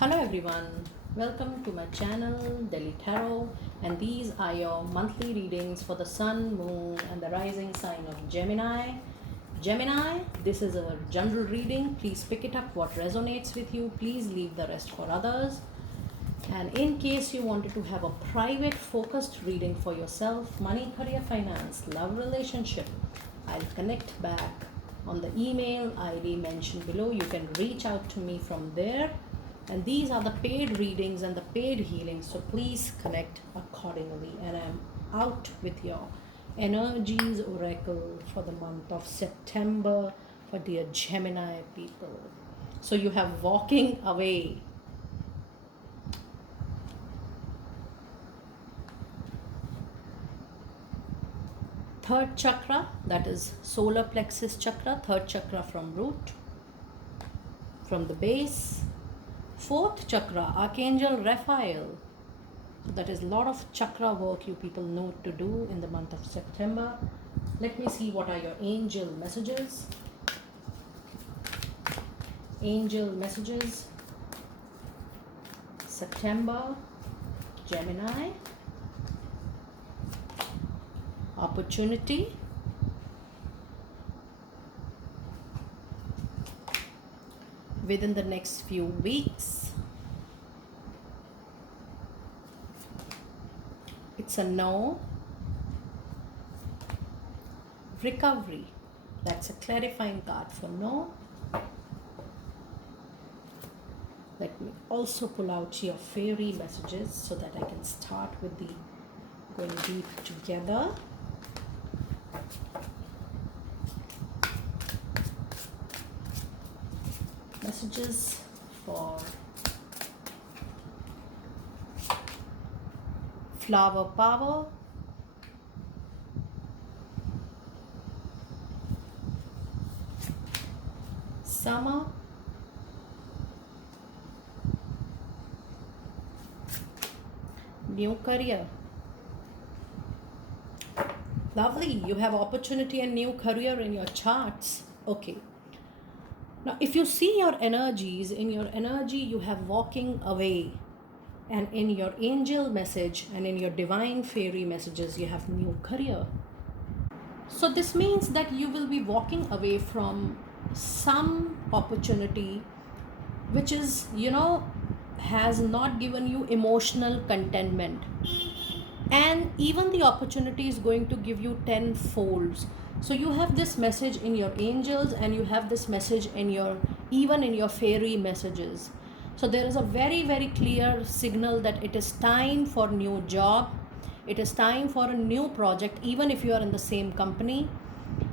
Hello everyone, welcome to my channel Delhi Tarot, and these are your monthly readings for the Sun, Moon and the rising sign of Gemini. Gemini, this is a general reading. Please pick it up what resonates with you. Please leave the rest for others. And in case you wanted to have a private focused reading for yourself, money, career, finance, love, relationship, I'll connect back on the email ID mentioned below. You can reach out to me from there. And these are the paid readings and the paid healings, so please connect accordingly. And I'm out with your energies oracle for the month of September for dear Gemini people. So you have walking away. Third chakra, that is solar plexus chakra, third chakra from root, from the base. Fourth chakra, Archangel Raphael. So that is a lot of chakra work you people know to do in the month of September. Let me see what are your angel messages. Angel messages, September, Gemini. Opportunity. Within the next few weeks. It's a no. Recovery. That's a clarifying card for no. Let me also pull out your fairy messages so that I can start with the going deep together. Messages for flower power, summer, new career. Lovely, you have opportunity and new career in your charts. Okay. Now, if you see your energies, in your energy you have walking away, and in your angel message and in your divine fairy messages you have new career. So this means that you will be walking away from some opportunity which is, has not given you emotional contentment, and even the opportunity is going to give you 10 folds. So you have this message in your angels and you have this message in your, even in your fairy messages. So there is a very, very clear signal that it is time for new job. It is time for a new project, even if you are in the same company.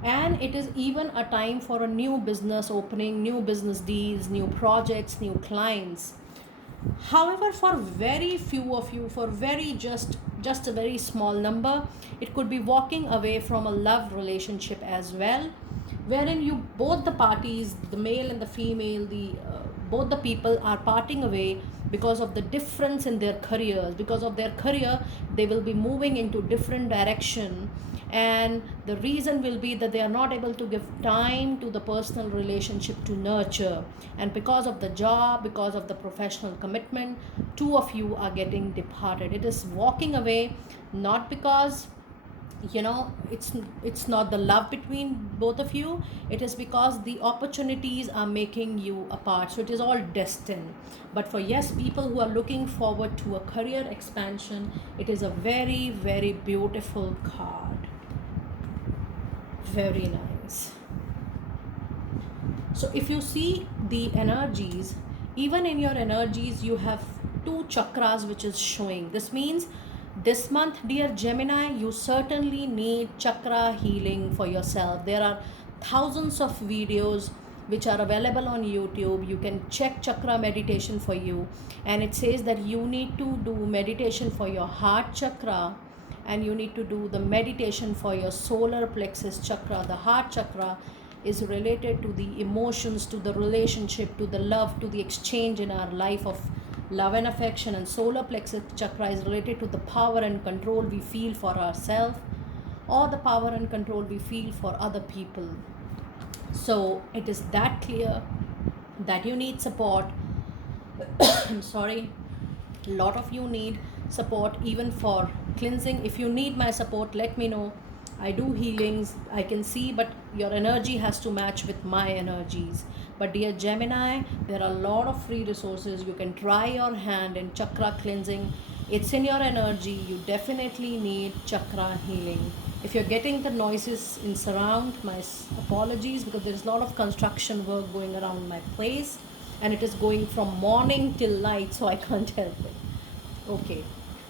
And it is even a time for a new business opening, new business deals, new projects, new clients. However, for very few of you, for very just a very small number, it could be walking away from a love relationship as well, wherein you, both the parties, the male and the female, both the people are parting away because of the difference in their careers. Because of their career, they will be moving into different direction, and the reason will be that they are not able to give time to the personal relationship to nurture, and because of the job, because of the professional commitment, two of you are getting departed. It is walking away, not because it's not the love between both of you. It is because the opportunities are making you apart. So it is all destined. But for, yes, people who are looking forward to a career expansion, it is a very, very beautiful card. Very nice. So if you see the energies, even in your energies you have two chakras which is showing. This means this month, dear Gemini, you certainly need chakra healing for yourself. There are thousands of videos which are available on YouTube. You can check chakra meditation for you, and it says that you need to do meditation for your heart chakra, and you need to do the meditation for your solar plexus chakra. The heart chakra is related to the emotions, to the relationship, to the love, to the exchange in our life of love and affection, and solar plexus chakra is related to the power and control we feel for ourselves, or the power and control we feel for other people. So it is that clear that you need support I'm sorry, a lot of you need support even for cleansing. If you need my support, let me know. I do healings, I can see, but your energy has to match with my energies. But dear Gemini, there are a lot of free resources. You can try your hand in chakra cleansing. It's in your energy. You definitely need chakra healing. If you're getting the noises in surround, my apologies, because there's a lot of construction work going around my place, and it is going from morning till night, so I can't help it. Okay,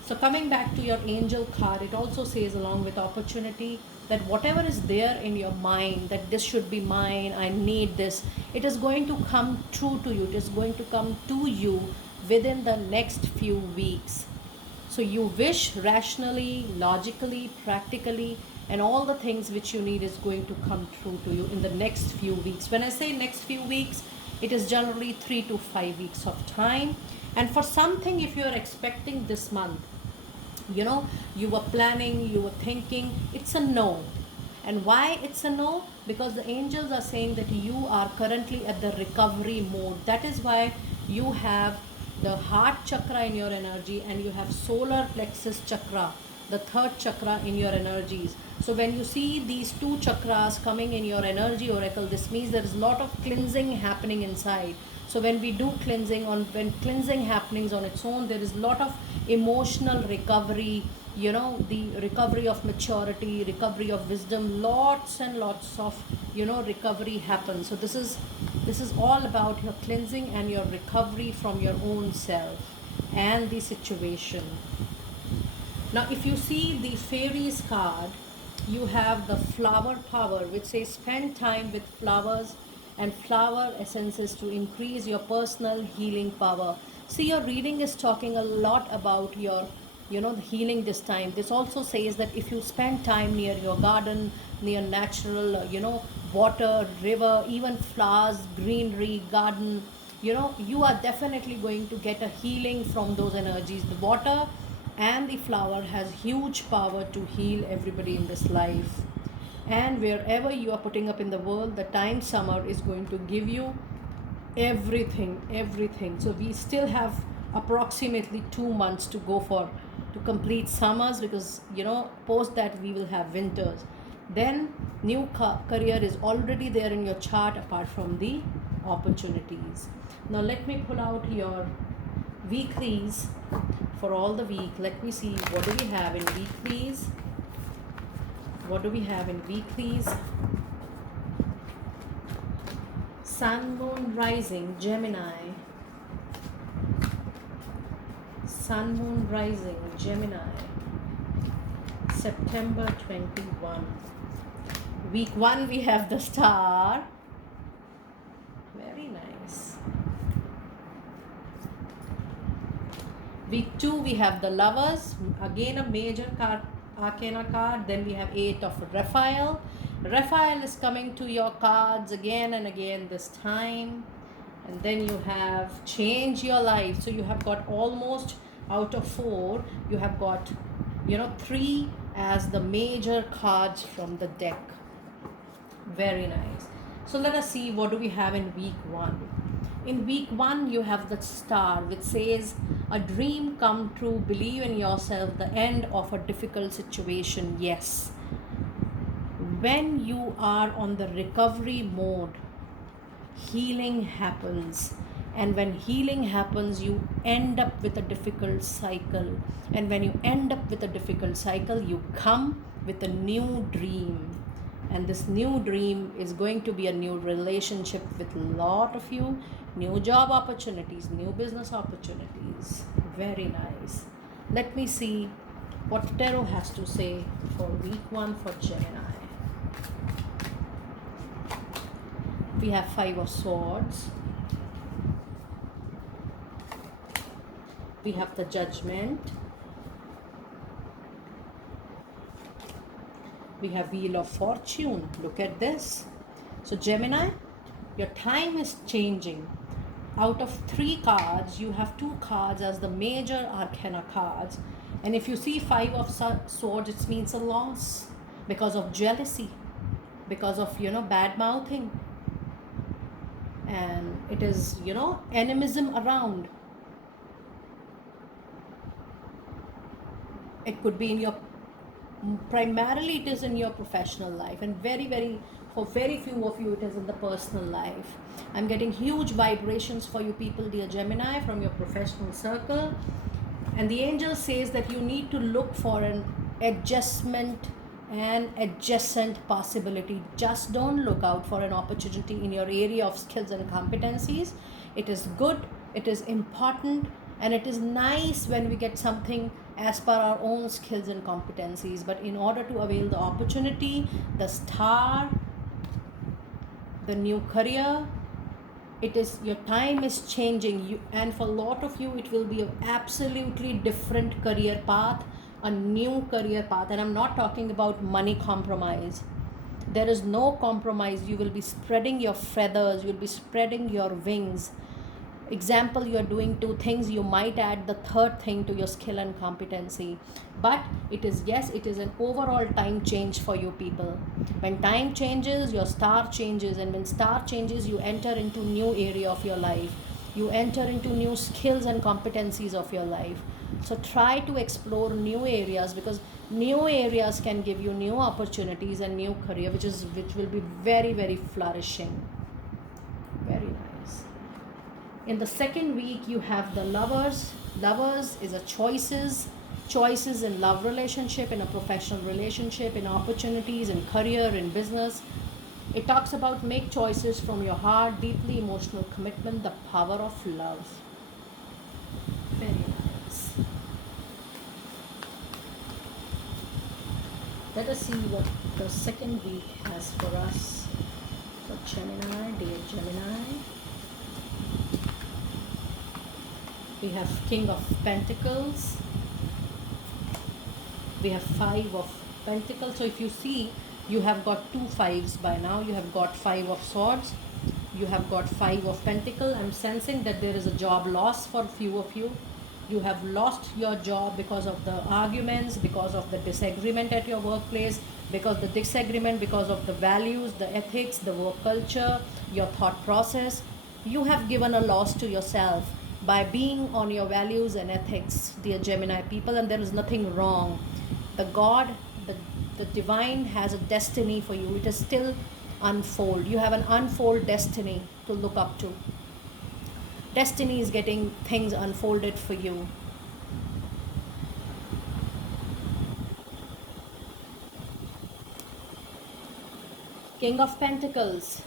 so coming back to your angel card, it also says, along with opportunity, that whatever is there in your mind, that this should be mine, I need this, it is going to come true to you. It is going to come to you within the next few weeks. So you wish rationally, logically, practically, and all the things which you need is going to come true to you in the next few weeks. When I say next few weeks, it is generally 3 to 5 weeks of time. And for something, if you are expecting this month, you were planning, you were thinking, it's a no. And why it's a no? Because the angels are saying that you are currently at the recovery mode. That is why you have the heart chakra in your energy, and you have solar plexus chakra, the third chakra, in your energies. So when you see these two chakras coming in your energy oracle, this means there is a lot of cleansing happening inside. So when we do cleansing, when cleansing happenings on its own, there is a lot of emotional recovery, the recovery of maturity, recovery of wisdom, lots and lots of recovery happens. So this is all about your cleansing and your recovery from your own self and the situation. Now if you see the fairies card, you have the flower power, which says spend time with flowers and flower essences to increase your personal healing power. See, your reading is talking a lot about your the healing this time. This also says that if you spend time near your garden, near natural water, river, even flowers, greenery, garden, you are definitely going to get a healing from those energies. The water and the flower has huge power to heal everybody in this life. And wherever you are putting up in the world, the time summer is going to give you everything. So we still have approximately 2 months to go for to complete summers, because post that we will have winters. Then new career is already there in your chart, apart from the opportunities. Now let me pull out your weeklies for all the week. Let me see, what do we have in weeklies? What do we have in weeklies? Sun, Moon, Rising, Gemini. Sun, Moon, Rising, Gemini. September 21. Week 1 we have the Star. Very nice. Week 2 we have the Lovers. Again a major card, Arcana card. Then we have 8 of Raphael. Raphael is coming to your cards again and again this time. And then you have Change Your Life. So you have got almost out of 4, you have got 3 as the major cards from the deck. Very nice. So let us see, what do we have in week 1. In week 1 you have the Star, which says a dream come true, believe in yourself, the end of a difficult situation. Yes, when you are on the recovery mode, healing happens. And when healing happens, you end up with a difficult cycle. And when you end up with a difficult cycle, you come with a new dream. And this new dream is going to be a new relationship with a lot of you, new job opportunities, new business opportunities. Very nice. Let me see what Tarot has to say for week 1 for Gemini. We have 5 of Swords. We have the Judgment. We have Wheel of Fortune. Look at this. So Gemini, your time is changing. Out of 3 cards, you have 2 cards as the major arcana cards. And if you see 5 of Swords, it means a loss because of jealousy, because of, bad mouthing. And it is, animism around. It could be in your, primarily it is in your professional life, and for very few of you it is in the personal life. I'm getting huge vibrations for you people, dear Gemini, from your professional circle. And the angel says that you need to look for an adjustment and adjacent possibility. Just don't look out for an opportunity in your area of skills and competencies. It is good, it is important, and it is nice when we get something as per our own skills and competencies. But in order to avail the opportunity, the star, the new career, it is, your time is changing you, and for a lot of you it will be an absolutely different career path, a new career path. And I'm not talking about money compromise. There is no compromise. You will be spreading your feathers, you'll be spreading your wings. Example, you are doing two things, you might add the third thing to your skill and competency. But it is, yes, it is an overall time change for you people. When time changes, your star changes, and when star changes, you enter into new area of your life, you enter into new skills and competencies of your life. So try to explore new areas, because new areas can give you new opportunities and new career, which will be very, very flourishing. Very nice. In the second week, you have the lovers. Lovers is a choices in love relationship, in a professional relationship, in opportunities, in career, in business. It talks about make choices from your heart, deeply emotional commitment, the power of love. Very nice. Let us see what the second week has for us. For Gemini, dear Gemini. We have King of Pentacles. We have Five of Pentacles. So if you see, you have got two fives by now. You have got Five of Swords. You have got Five of Pentacles. I'm sensing that there is a job loss for a few of you. You have lost your job because of the arguments, because of the disagreement at your workplace, because the disagreement, because of the values, the ethics, the work culture, your thought process. You have given a loss to yourself by being on your values and ethics, dear Gemini people, and there is nothing wrong. The God, the divine has a destiny for you. It is still unfold. You have an unfold destiny to look up to. Destiny is getting things unfolded for you. King of Pentacles,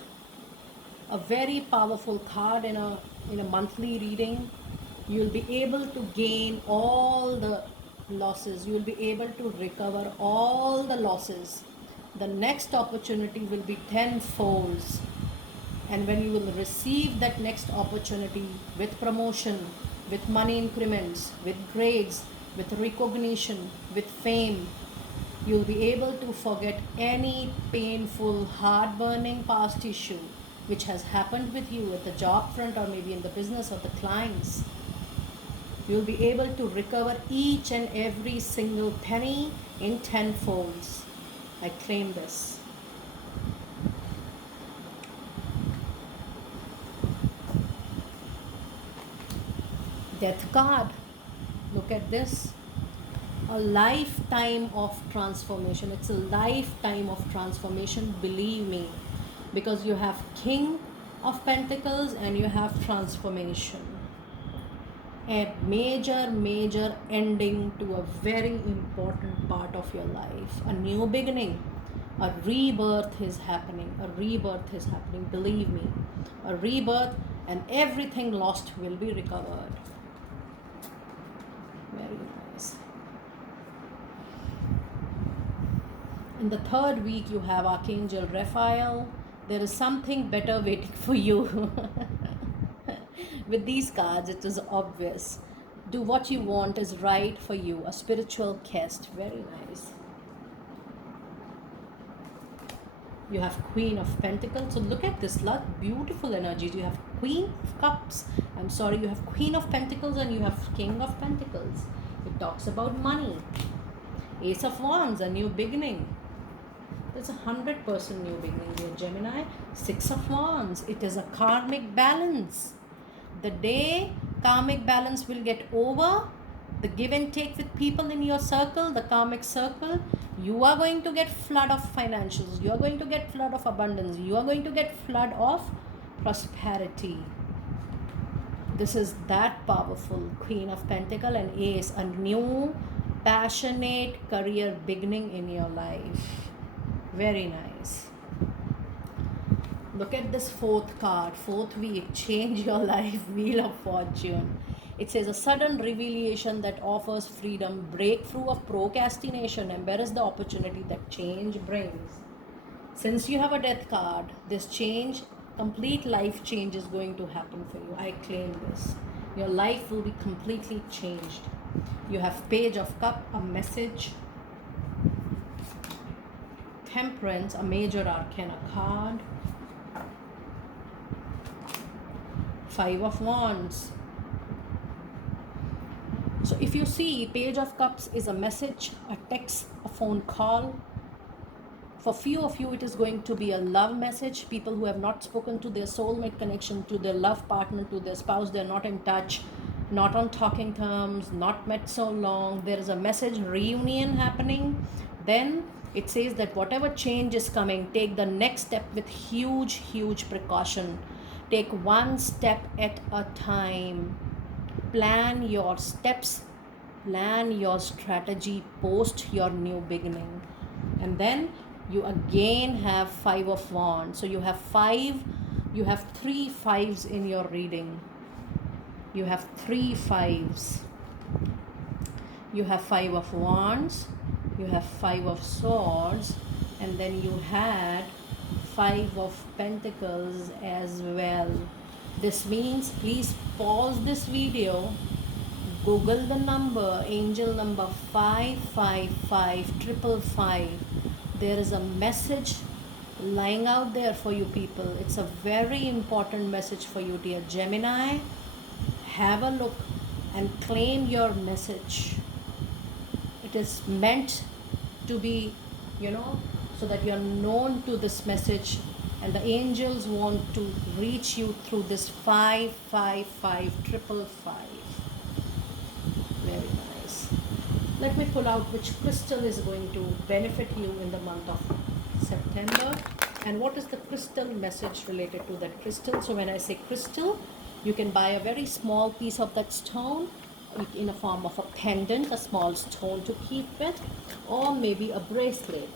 a very powerful card in a monthly reading. You will be able to gain all the losses. You will be able to recover all the losses. The next opportunity will be tenfold. And when you will receive that next opportunity with promotion, with money increments, with grades, with recognition, with fame, you'll be able to forget any painful, heart-burning past issue which has happened with you at the job front, or maybe in the business or the clients. You'll be able to recover each and every single penny in tenfolds. I claim this. Death card. Look at this. A lifetime of transformation. It's a lifetime of transformation, believe me, because you have King of Pentacles and you have transformation. A major ending to a very important part of your life. A new beginning. A rebirth is happening. A rebirth is happening, believe me. A rebirth, and everything lost will be recovered. Very nice. In the third week, you have Archangel Raphael. There is something better waiting for you. With these cards, it is obvious. Do what you want is right for you. A spiritual guest. Very nice. You have Queen of Pentacles. So look at this, lot beautiful energies. You have Queen of Cups. I'm sorry, you have Queen of Pentacles and you have King of Pentacles. It talks about money. Ace of Wands, a new beginning. It's 100% new beginning, dear Gemini. Six of Wands. It is a karmic balance. The day karmic balance will get over, the give and take with people in your circle, the karmic circle, you are going to get flood of financials, you are going to get flood of abundance, you are going to get flood of prosperity. This is that powerful. Queen of Pentacle and Ace, a new passionate career beginning in your life. Very nice. Look at this fourth card, fourth wheel, change your life, Wheel of Fortune. It says a sudden revelation that offers freedom, breakthrough of procrastination, embrace the opportunity that change brings. Since you have a death card, this change, complete life change is going to happen for you. I claim this. Your life will be completely changed. You have Page of Cup, a message. Temperance, a major arcana card. Five of Wands. So if you see, Page of Cups is a message, a text, a phone call. For few of you, it is going to be a love message. People who have not spoken to their soulmate connection, to their love partner, to their spouse, they're not in touch, not on talking terms, not met so long. There is a message reunion happening. Then it says that whatever change is coming, take the next step with huge precaution. Take one step at a time. Plan your steps, plan your strategy post your new beginning. And then you again have Five of Wands. So you have three fives in your reading. You have three fives. You have Five of Wands, you have Five of Swords, and then you had Five of Pentacles as well. This means please pause this video, Google the number, angel number 555 There is a message lying out there for you people. It's a very important message for you, dear Gemini. Have a look and claim your message. It is meant to be, so that you're known to this message, and the angels want to reach you through this 555. Very nice. Let me pull out which crystal is going to benefit you in the month of September, and what is the crystal message related to that crystal. So when I say crystal, you can buy a very small piece of that stone in a form of a pendant, a small stone to keep with, or maybe a bracelet.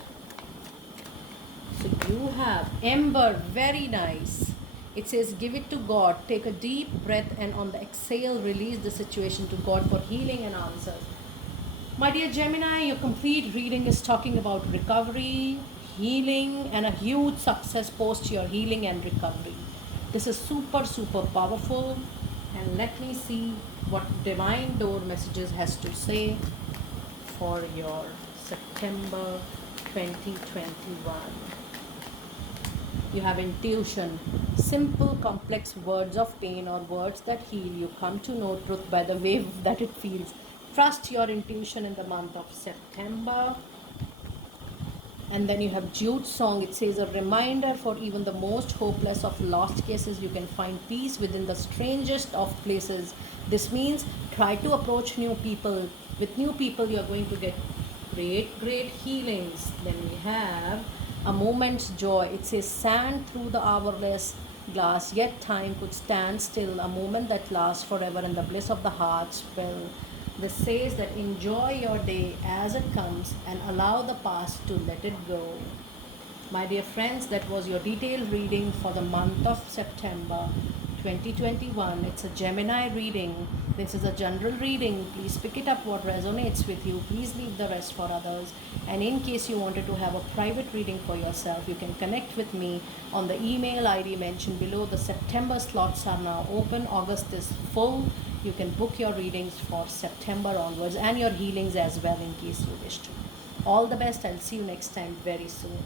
So you have Ember, very nice. It says give it to God, take a deep breath, and on the exhale release the situation to God for healing and answers. My dear Gemini, your complete reading is talking about recovery, healing, and a huge success post your healing and recovery. This is super powerful, and let me see what Divine Door Messages has to say for your September 2021. You have intuition, simple complex words of pain or words that heal. You come to know truth by the way that it feels. Trust your intuition in the month of September. And then you have Jude Song. It says a reminder for even the most hopeless of lost cases. You can find peace within the strangest of places. This means try to approach new people. With new people, you are going to get great healings. Then we have a moment's joy. It says sand through the hourless glass, yet time could stand still. A moment that lasts forever in the bliss of the heart's will. This says that enjoy your day as it comes and allow the past to let it go. My dear friends, that was your detailed reading for the month of September 2021. It's a Gemini reading. This is a general reading. Please pick it up what resonates with you. Please leave the rest for others. And in case you wanted to have a private reading for yourself, you can connect with me on the email ID mentioned below. The September slots are now open. August is full. You can book your readings for September onwards and your healings as well in case you wish to. All the best. I'll see you next time very soon.